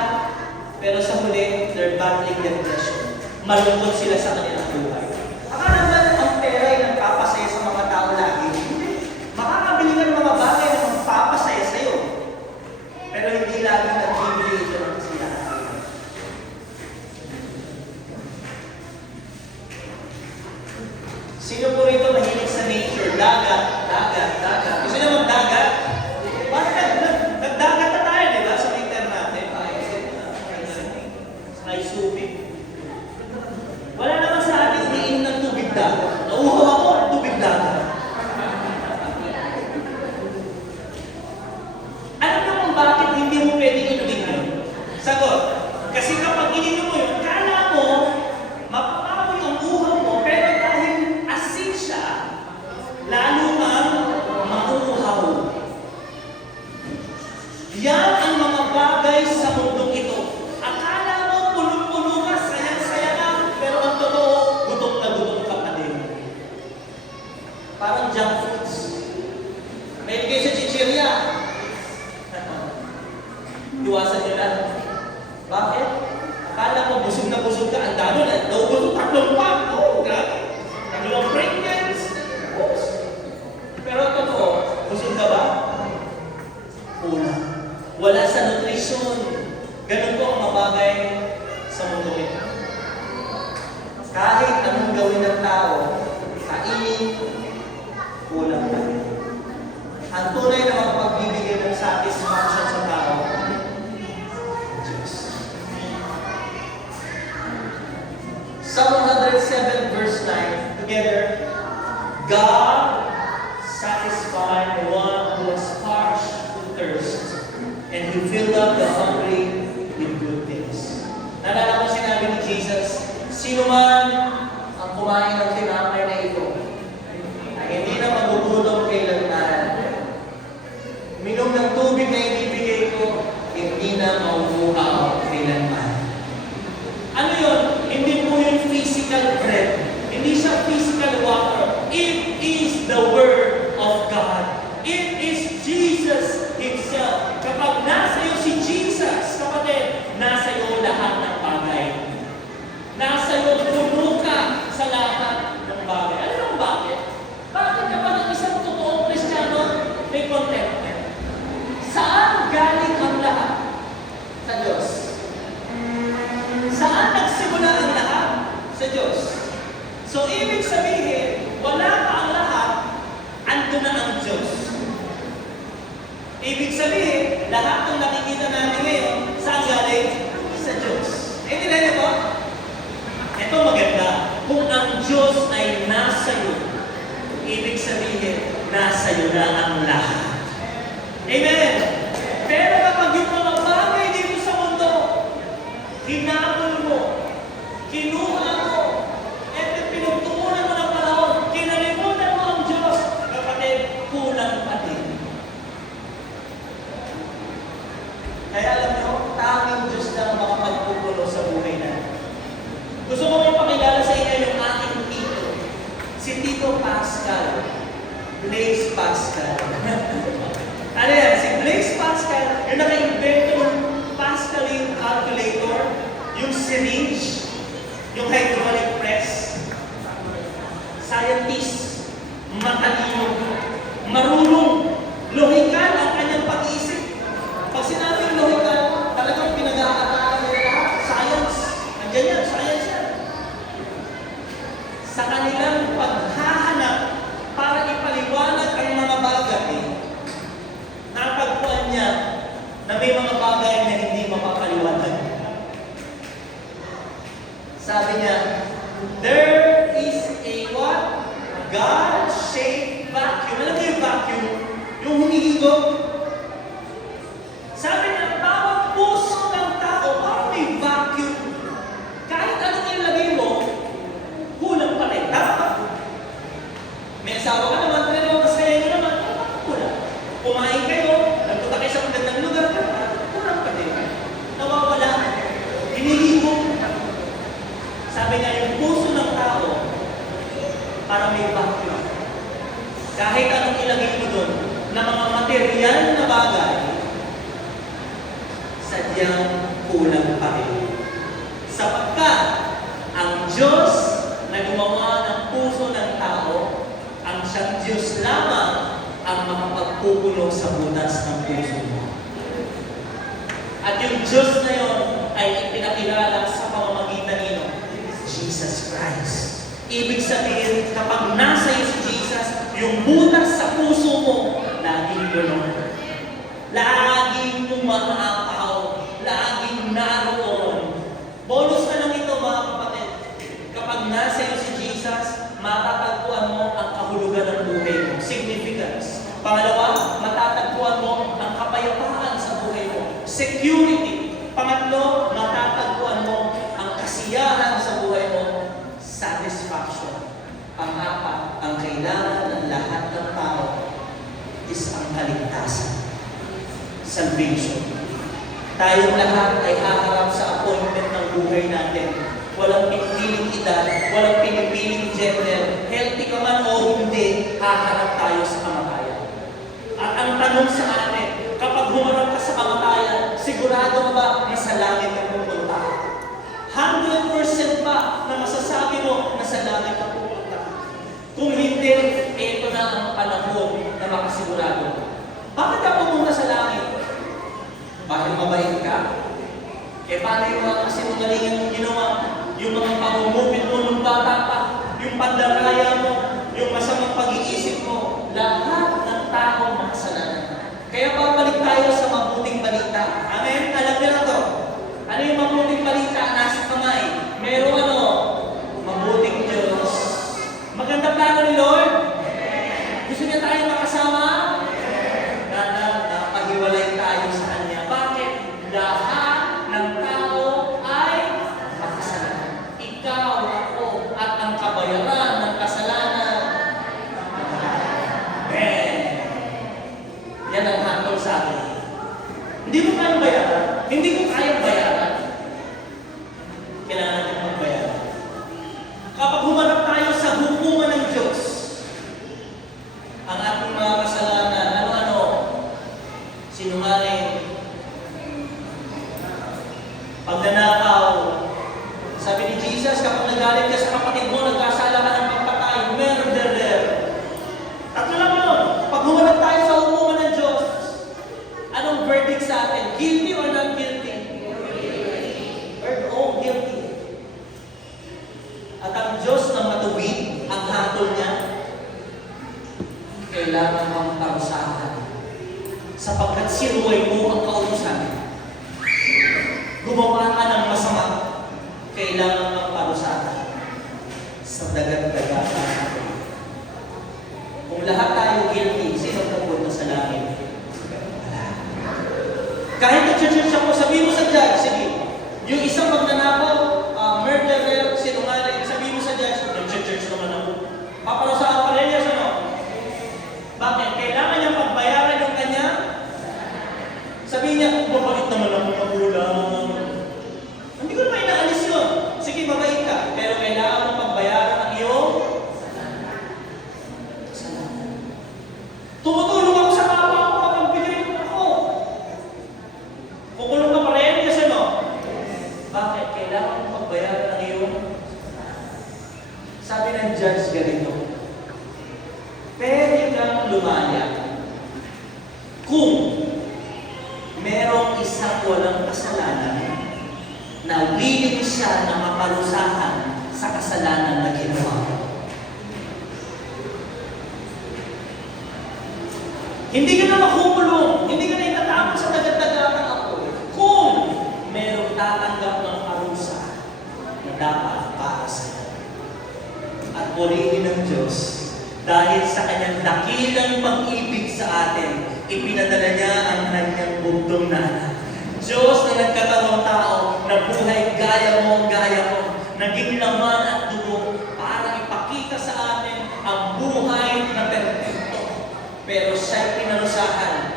pero sa huli, they're battling depression. Malungkot sila sa kanilang buhay. Akala naman ang pera ay nagpapasaya sa mga tao lagi. Hindi. Makakabili ka ng mga bagay na magpapasaya sa iyo. Pero hindi lagi nagbibigay ito ng kasiyahan. Sino po rito mahilig sa nature? Dagat. Gusto niyo magdagat? Bakit nagdagat na tayo, di ba? Sa winter natin. Ay, subig. Wala naman sa atin umiinom ng tubig dagat. Nauhaw ako, tubig dagat. Alam mo kung bakit hindi mo pwedeng inumin yun? Sagot. Kasi kapag ininom mo yun, kala mo, mapapawi ang uhaw mo, pero dahil asin siya, lalo kang mauuhaw. Yan ang mga bagay sa mundong ito. Akala mo, punong-puno ka, sayang-saya ka, pero ang totoo, gutom na gutom ka pa din. Parang junk foods. May kayo sa chichirya. Iwasan nyo lang. Bakit? Akala mo, busog na busog ka, ang dami na, naubos mo, 3 pack. Oh, grabe. 2 pregnants. Pero totoo, busog ka ba? Kulang. Wala sa nutrisyon. Ganun po ang mabagay sa mundo ito. Kahit anong gawin ng tao, kainin, kulang pa rin. Ang tunay na makapagbibigay ng satisfaction sa tao, Diyos. Psalm 107 verse 9, together, God satisfied the one who was parched with thirst, and He filled up the hungry with good things. Nalala ko sinabi ni Jesus, sino man ang kumain ng tinapay na ito, ay hindi na magugutom kailanman. Minom ng tubig na ibibigay ko, hindi na mauuhaw kailanman. Ano yun? Hindi po yung physical bread. Hindi siya physical water. It is the Word of God. It is Jesus Himself. Kapag nasa iyo si Jesus, kapatid, nasa iyo lahat ng bagay. Nasa iyo, puno ka sa lahat ng bagay. Alam mo bakit? Bakit kapag ang isang totoong Kristiyano may contentment? Saan galing ang lahat? Sa Diyos. Saan nagsimula ang lahat? Sa Diyos. So, ibig sabihin, wala pa ang lahat, ando na ang Diyos. Ibig sabihin, lahat ng nakikita natin ngayon, saan galing? Sa Diyos. Hindi na yun po? Ito maganda. Kung ang Diyos ay nasa iyo, ibig sabihin, nasa iyo na ang lahat. Amen! Pero kapag yung mga bagay dito sa mundo, hinabol mo, kinuha mo, at pinagtuunan mo ng panahon, kinalimutan mo ang Diyos, kapatid, kulang pa din. Kaya alam nyo, tanging Diyos lang makapagpupuno sa buhay natin. Gusto ko may pakilala sa inyo yung aking tito. Si Tito Pascal. Blaise Pascal. Ano yan? Si Blaise Pascal, yung naka-invento ng Pascaline calculator, yung syringe, yung hydraulic press. Scientist, matalino, marunong, lohikal ang kanyang pag-iisip. Pag sinabi yung lohikal, talagang pinag-aaralan nila lahat. Science. Andiyan yan, science yan. Sa kanilang paghahanap para ipaliwanag ang mga bagay, napagpuan niya na may mga bagay na hindi mapapaliwanag. Sabi niya, there is a what? God-shaped vacuum. Alam niyo yung vacuum? Yung humihigop. Sabi niya, bawat puso ng tao, parang may vacuum. Kahit anong ilagay mo, kulang pa rin. Tama ba? May asawa ka naman, pero masaya nyo naman, kulang. Kumain kayo, nagpunta kayo sa magandang lugar, kurang pa din. Nawawala. Hinihigop. Sabi nga, yung puso ng tao, para may vacuum. Kahit anong ilagay mo doon, na mga material na bagay, sadyang kulang pa rin. Sapagkat ang Diyos na gumawa ng puso ng tao, ang siyang Diyos lamang ang makapagpupuno sa butas ng puso mo. At yung Diyos na yon ay ipinakilala sa pamamagitan nino, Jesus Christ. Ibig sabihin, kapag nasa iyo si Jesus, yung butas sa puso mo, laging gulong. Laging umaapaw. Laging naroon. Bonus na lang ito mga kapatid. Kapag nasa iyo si Jesus, matatagpuan mo ang kahulugan ng buhay mo. Significance. Pangalawa, matatagpuan mo ang kapayapaan sa buhay mo. Security. Pangatlo, matatagpuan mo ang kasiyahan sa buhay mo. Satisfaction. Pang-apat, ang kailangan ng lahat ng tao is ang kaligtasan. Salvation. Tayong lahat ay haharap sa appointment ng buhay natin. Walang pinipiling edad, walang pinipiling gender. Healthy ka man o hindi, haharap tayo sa kamatayan. At ang tanong sa atin, kapag humarap ka sa kamatayan, sigurado ka ba na sa langit ka pupunta? 100% ba na masasabi mo na sa langit ka pupunta? Kung hindi, ito na ang panahon na makasigurado. Bakit ka pumunta sa langit? Bakit mabait ka? Paano yung mga kasinungalingan mong ginawa? Yung mga pangungupit mo nung bata pa, yung pandaraya mo, yung masamang pag-iisip mo, lahat ng tao makasalanan. Kaya babalik tayo sa mabuting balita. Amen? Alam niyo na to. Ano yung mabuting balita? Nasa kamay. Merong mabuting Diyos. Maganda plano ni Lord? Gusto niya tayo makasama? Napahiwalay tayo sa Kanya. Bakit? Lahat ng tao ay makasalanan. Ikaw, ako, at ang kabayaran ng kasalanan. Amen. Yan ang hatol sa akin. Hindi mo kayang bayaran. Hindi ko kayang bayaran. Kailangan natin magbayaran. Kapag humarap tayo sa hukuman ng Diyos, ang ating mga kasalanan, ano-ano, sinungaling, pagnanakaw. Sabi ni Jesus, kapag nagalit ka sa kapatid mo, nagkasala ka ng pagpatay, murderer. Tatlo lang yun. Pag humarap tayo sa hukuman ng Diyos, anong verdict sa atin? Guilty or not guilty? Oh, guilty. At ang Diyos na matuwid, ang hatol niya, kailangan mong parusahan. Sapagkat sinuway mo ang kautusan. Gumawa ka ng masama, kailangan mong parusahan. Sa dagat-dagat. Kung lahat tayo guilty, sino pupunta sa langit? Wala. Kahit nag-church ako, sabihin mo sa judge, sige, yung isang magnanakaw, murderer, sinungaling, sabihin mo sa judge, nag-church naman ako. Paparusahan pa rin niya sa no? Bakit? Kailangan niyang pagbayaran yung kanya? Sabihin niya, mabait naman ako magulang. Hindi ko naman inaalis yun. Sige, mabait ka. Pero kailangan mong pagbayaran ang iyong kasalanan. Tumutulong ako sa kapwa ko kapag binigay ako. Kukulong ka pa rin kasi no? Bakit? Kailangan mong pagbayaran ang iyong sabi ng judge ganito, pwede kang lumaya kung merong isang walang kasalanan na willing siya na maparusahan sa kasalanan na ginawa. Hindi ka na makukulong, hindi ka na itatapon sa dagat-dagatang apoy kung merong tatanggap ng parusa na dapat para sa iyo. At purihin ng Diyos dahil sa kanyang dakilang pag-ibig sa atin, ipinadala niya ang kanyang bugtong na anak. Diyos na nagkatawang tao, na buhay gaya mo, naging laman at dugo para ipakita sa atin ang buhay na perfecto. Pero siya'y pinarusahan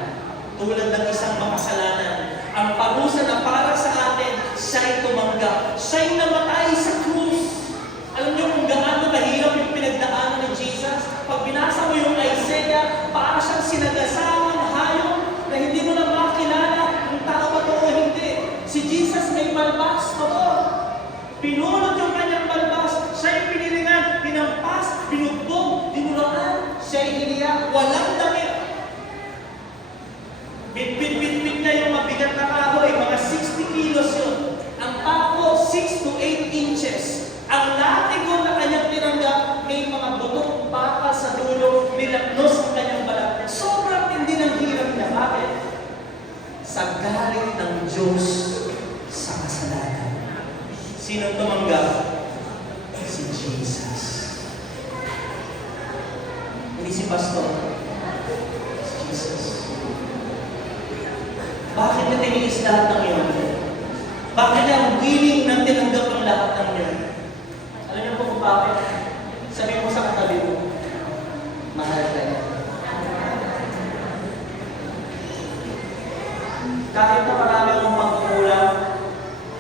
tulad ng isang makasalanan. Ang parusa na para sa atin, siya'y tumanggap. Siya'y namatay sa krus. Alam niyo kung gaano kahirap yung pinagdaanan ni Jesus? Pag binasa mo yung Isaiah, para siyang sinagasawang hayop na hindi mo na makilala kung tao ba ito o hindi. Si Jesus may balbas, oo. Pinulot yung kanyang balbas. Siya'y pinilingan, pinampas, binugbog, dinuraan. Siya'y hiniyak, walang damit. Bit-bit-bit-bit niya yung mabigat na kahoy, mga 60 kilos yun. Ang pako, 6 to 8 inches. Ang latigo na kanyang tinanggap, may mga butok baka sa dulo, nilapnos ang kanyang balat. Sobrang tindi ng hirap niya. Bakit? Sa galit ng Diyos sa kasalanan. Sino tumanggap? Si Jesus. Hindi si Pastor. Si Jesus. Bakit niya tiniis lahat ng yun? Bakit niya willing na tinanggap ang lahat ng yun? Alam niyo po kung bakit? Sabi mo sa katabi mo, mahal ka niya. Kahit na marami mong pagkukulang,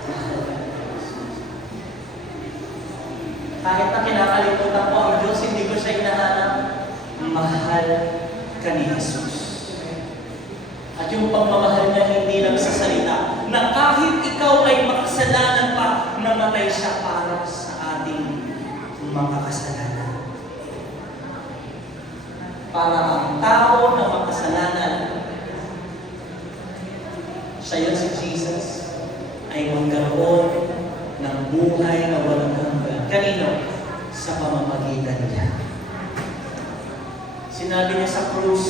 mahal ka niya. Kahit na kinakalimutan ko ang Diyos, hindi ko siya hinahanap, mahal ka ni Jesus. At yung pagmamahal niya hindi lang sa salita, na kahit ikaw ay makasalanan pa, namatay siya para sa ating mga kasalanan. Para ang tao na makasalanan, siya yun si Jesus, ay magkaroon ng buhay na walang hanggan. Kanino? Sa pamamagitan niya. Sinabi niya sa krus,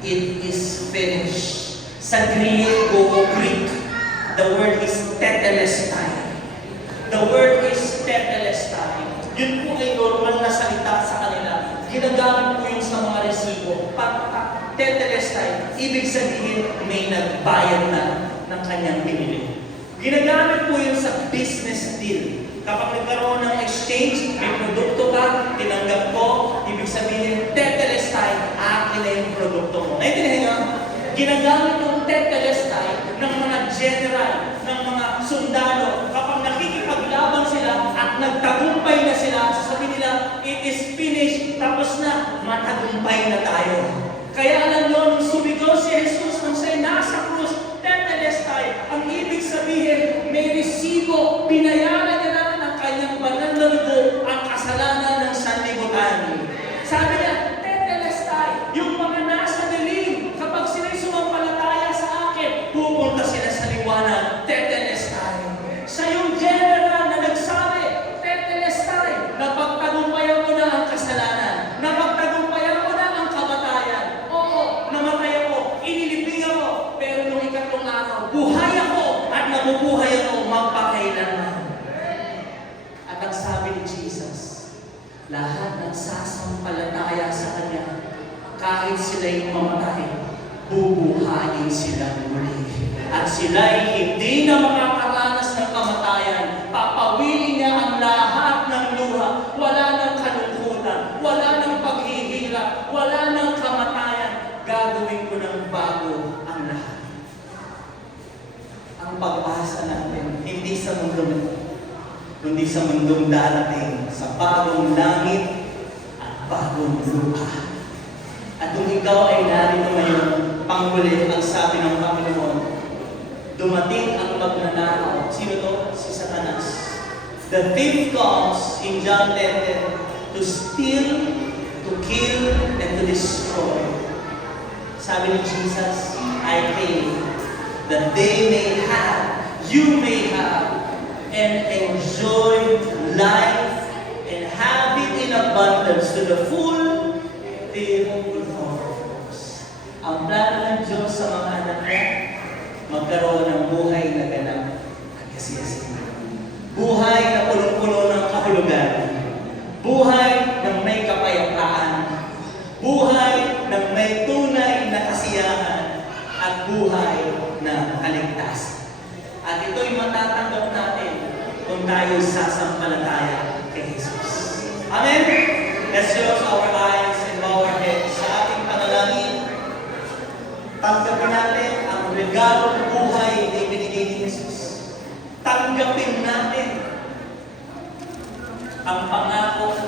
it is finished. Sa Griego o Greek, the word is tetelestai. The word is tetelestai. Yun po ay normal na salita sa kanila. Ginagamit po yun sa mga resibo. Pag tetelestai, ibig sabihin may nagbayad na ng kanyang binili. Ginagamit po yun sa business deal. Kapag nagkaroon ng exchange, may produkto ka, tinanggap ko, ibig sabihin, tetelestai, akin na yung produkto mo. Naintindihan nyo? Ginagamit yung tetelestai ng mga general, ng mga sundalo. Kapag nakikipaglaban sila at nagtagumpay na sila, sasabihin nila, it is finished, tapos na, matagumpay na tayo. Kaya alam nyo, nung sumigaw si Jesus, nung siya'y nasa krus, tetelestai, ang ibig sabihin, may resibo, binayaran niya na ng kanyang banal na dugo ang kasalanan ng sanlibutan. Sabi niya, tetelestai, yung mga nasa dilim, kapag sila'y sumampalataya sa akin, pupunta sila sa liwanag, tetelestai. Siya yung general na nagsabi, tetelestai, napagtagumpayan ko na ang kasalanan, napagtagumpayan ko na ang kamatayan. Oo, namatay ako, inilibing ako, pero nung ikatlong araw, buhay ako at nabubuhay ako magpakailanman. At ang sabi ni Jesus, lahat ng sasampalataya sa Kanya, kahit sila'y mamatay, bubuhayin sila muli. At sila'y hindi na makakaranas ng kamatayan, papawili niya ang lahat ng luha, wala ng kalungkutan, wala ng paghihirap, wala ng kamatayan, gagawin ko ng bago ang lahat. Ang pag-asa natin, hindi sa mundo nito, kundi sa mundong darating, sa bagong langit at bagong lupa. At kung ikaw ay narito ngayon, panghuli ang sabi ng Panginoon, dumating ang magnanakaw. Sino to? Si Satanas. The thief comes in John 10:10 to steal, to kill, and to destroy. Sabi ni Jesus, I came that they may have, you may have, and enjoy life and have it in abundance to the full till force. Ang plano ng Diyos sa mga anak niya, magkaroon ng buhay na ganap at kasiyasihan. Buhay na punong-puno ng kahulugan. Buhay ng may kapayapaan. Buhay ng may tunay na kasiyahan. At buhay na kaligtasan. At ito'y matatanggap natin kung tayo sasampalataya kay Jesus. Amen? Let's close our eyes and bow our heads sa ating panalangin. Tanggapin regalong buhay na ibinigay ni Jesus. Tanggapin natin ang pangako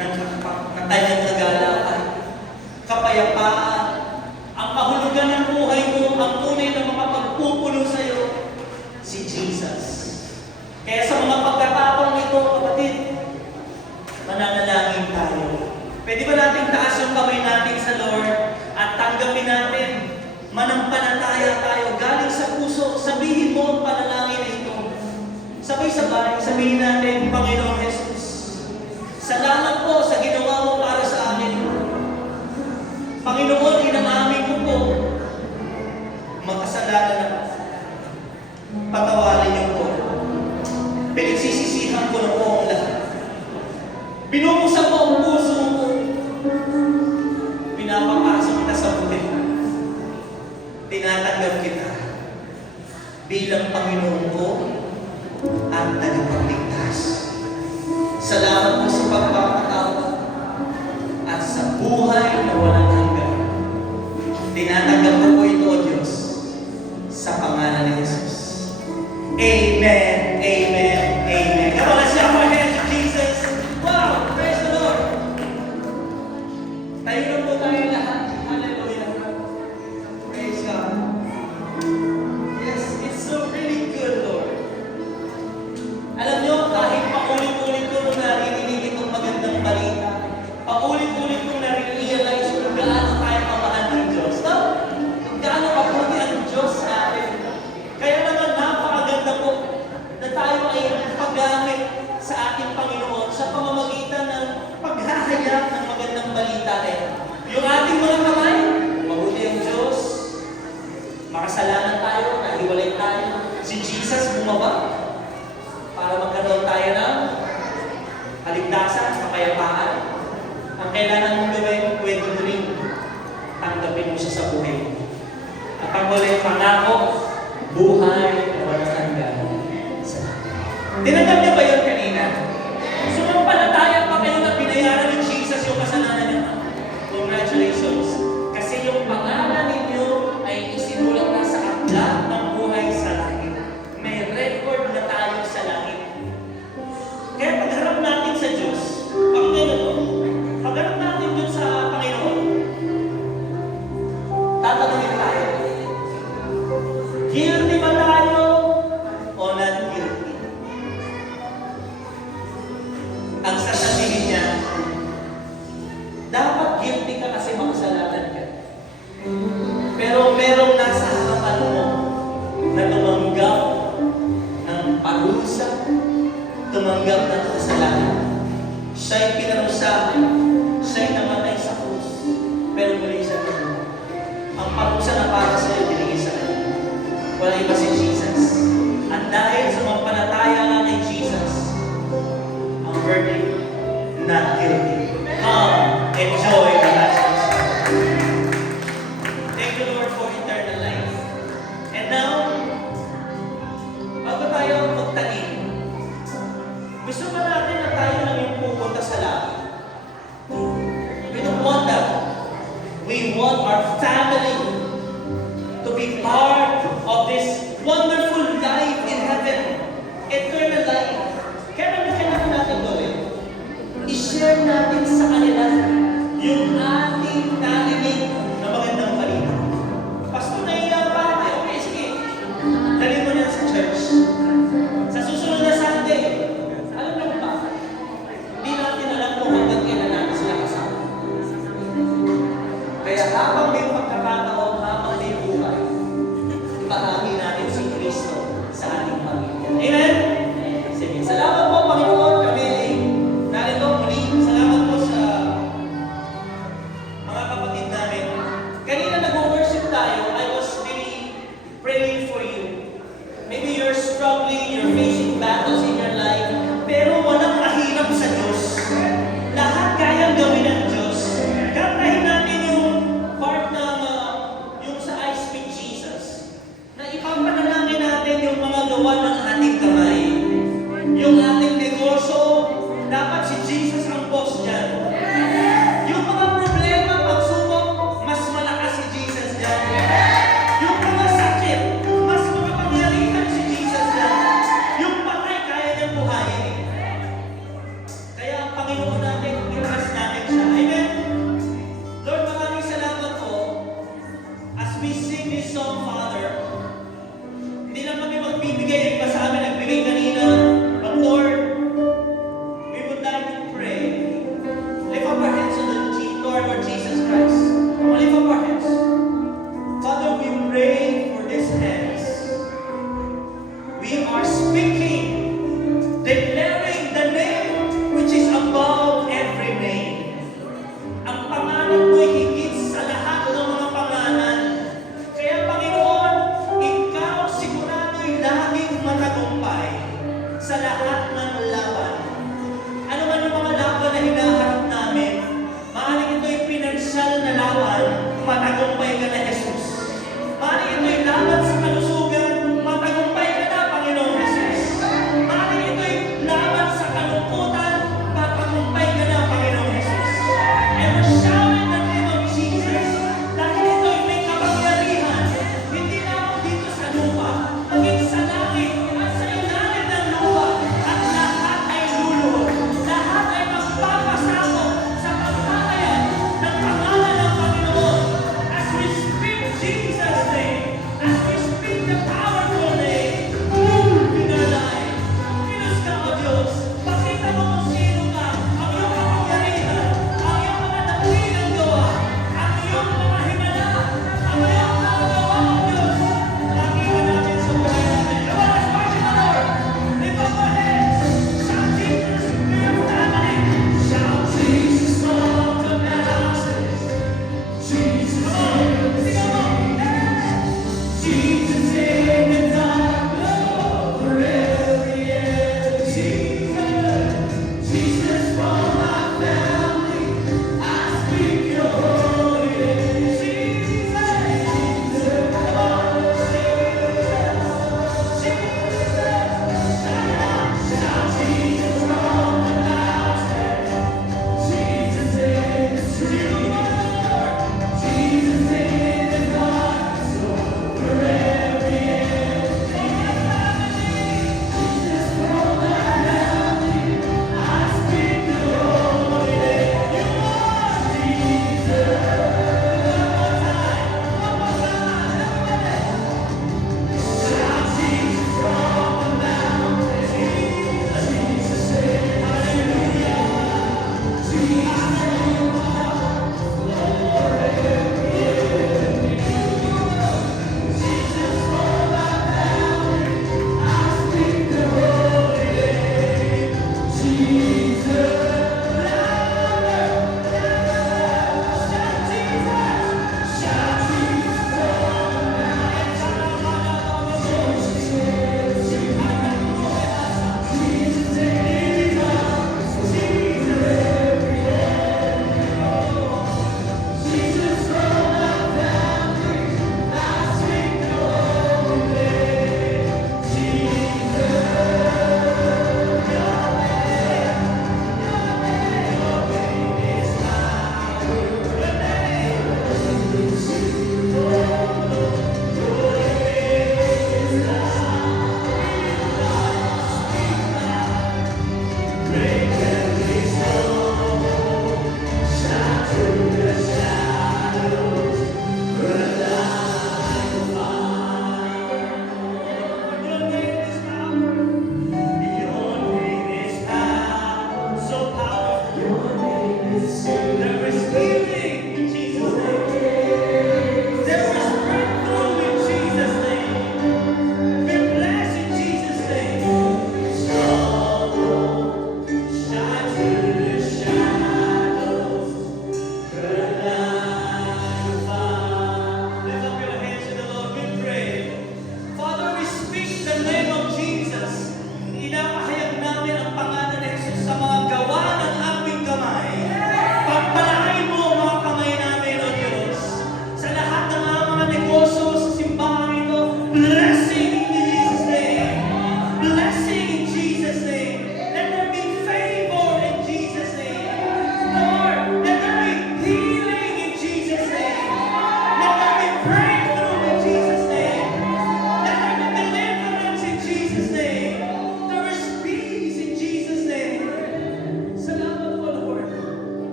ng kanyang kagalakan, kapayapaan, ang kahulugan ng buhay mo, ang tunay na makapagpupuno sa iyo, si Jesus. Kaya sa mga pagkakataong ito, kapatid, mananalangin tayo. Pwede ba natin taas yung kamay natin sa Lord at tanggapin natin, manampalataya tayo, galing sa puso, sabihin mo ang panalangin na ito. Sabay-sabay, sabihin natin, Panginoon Jesus, salamat po sa ginawa mo para sa amin. Panginoon, inaamin ko po, makasalanan ako. Patawarin niyo po. Pinagsisisihan ko na po ang lahat. Binubuksan ko ang puso ko. Pinapapasok kita sa buhay. Tinatanggap kita bilang Panginoon ko at tagapagligtas. Salamat po sa pagpapatawad at sa buhay na walang hanggan. Tinatanggap ko po ito, O Diyos, sa pangalan ni Jesus. Amen, amen, amen. Come on, let's shout our hands to Jesus. Wow, praise the Lord. Tayo na po tayo lahat. Hallelujah. Praise God. Yes, it's so really good, Lord. Alam nyo, kahit paulit-ulit ko nung naririnig itong magandang balita, paulit-ulit kong nare-realize kung gaano tayo kamahal ng Diyos. No? Kung gaano kabuti ang Diyos sa atin. Kaya naman napakaganda po na tayo ay paggamit sa ating Panginoon sa pamamagitan ng paghahayag ng magandang balita na ito. Yung ating mga kamay, mabuti ang Diyos, makasalanan tayo, nahiwalay tayo. Si Jesus bumaba para magkaroon tayo ng kaligtasan, kapayapaan. Ang kailangan mong gawin, pwede mo rin tanggapin mo siya sa buhay. At ang walang pangako, buhay na walang hanggan sa atin. Tinanggap niyo ba yun kanina? Sumampalataya pa kayo na binayaran ni Jesus yung kasalanan niyo. Congratulations! Kasi yung pangalan ninyo ay isinulat na sa aklat ng buhay sa langit. May record na tayo sa langit. Kaya pagharap natin sa Diyos, pagharap natin dun sa Panginoon, tatanungin tayo, guilty ba tayo o not guilty? Ang sasabihin niya, dapat guilty ka kasi makasalanan ka. Pero merong nasa harapan mo na tumanggap ng parusa, tumanggap ng kasalanan. Siya'y pinarusahan, siya'y namatay sa krus, pero muli siya naman. Ang parusa na para sa iyo, binigay sa kanya. Wala iba si Jesus. At dahil sumampalataya nga kay Jesus, ang verdict, not guilty. Come, enjoy the last. Thank you, Lord, for eternal life. And now, bago tayo magtanim, gusto ba natin na tayo lang yung pupunta sa langit? We don't want that. We want our family to be part of this wonderful life in heaven. Eternal life. Kaya naman kailangan natin gawin? I-share natin sa kanila yung ating narinig na magandang balita. Pastor, naiiyak pa tayo. Okay, sige. Dalhin mo na sa church. Sa susunod na Sunday, alam niyo ba? Hindi natin alam kung hanggang kailan natin sila kasama. Kaya habang may pagkakataon, habang may buhay, ipahagi natin si Kristo sa ating pamilya. Amen? Sige. Salamat po, Panginoon. Kami ay narito muli. Salamat po sa mga kapatid namin. Kanina nag-worship tayo, I was really praying for you. Maybe you're struggling, you're facing battles in your life, pero walang mahirap sa Diyos. Lahat kayang gawin ng Diyos. Kantahin natin yung part ng yung sa I Speak Jesus, na ipapanalangin natin yung mga gawa ng ating kamay. Yung ating negosyo, dapat si Jesus ang boss dyan. Yung mga problema, pagsubok, mas malakas si Jesus dyan. we sing this song, Father, hindi lang kami magbibigay, iba sa amin nagbigay kanina, but Lord, we would like to pray. Lift up our hands on the Lord Jesus Christ. Come on, lift up our hands. Father, we pray for these hands. We are speaking, declaring the name which is above every name. Ang pangalan mo'y higit sa lahat ng mga pangalan. Kaya Panginoon,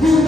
Who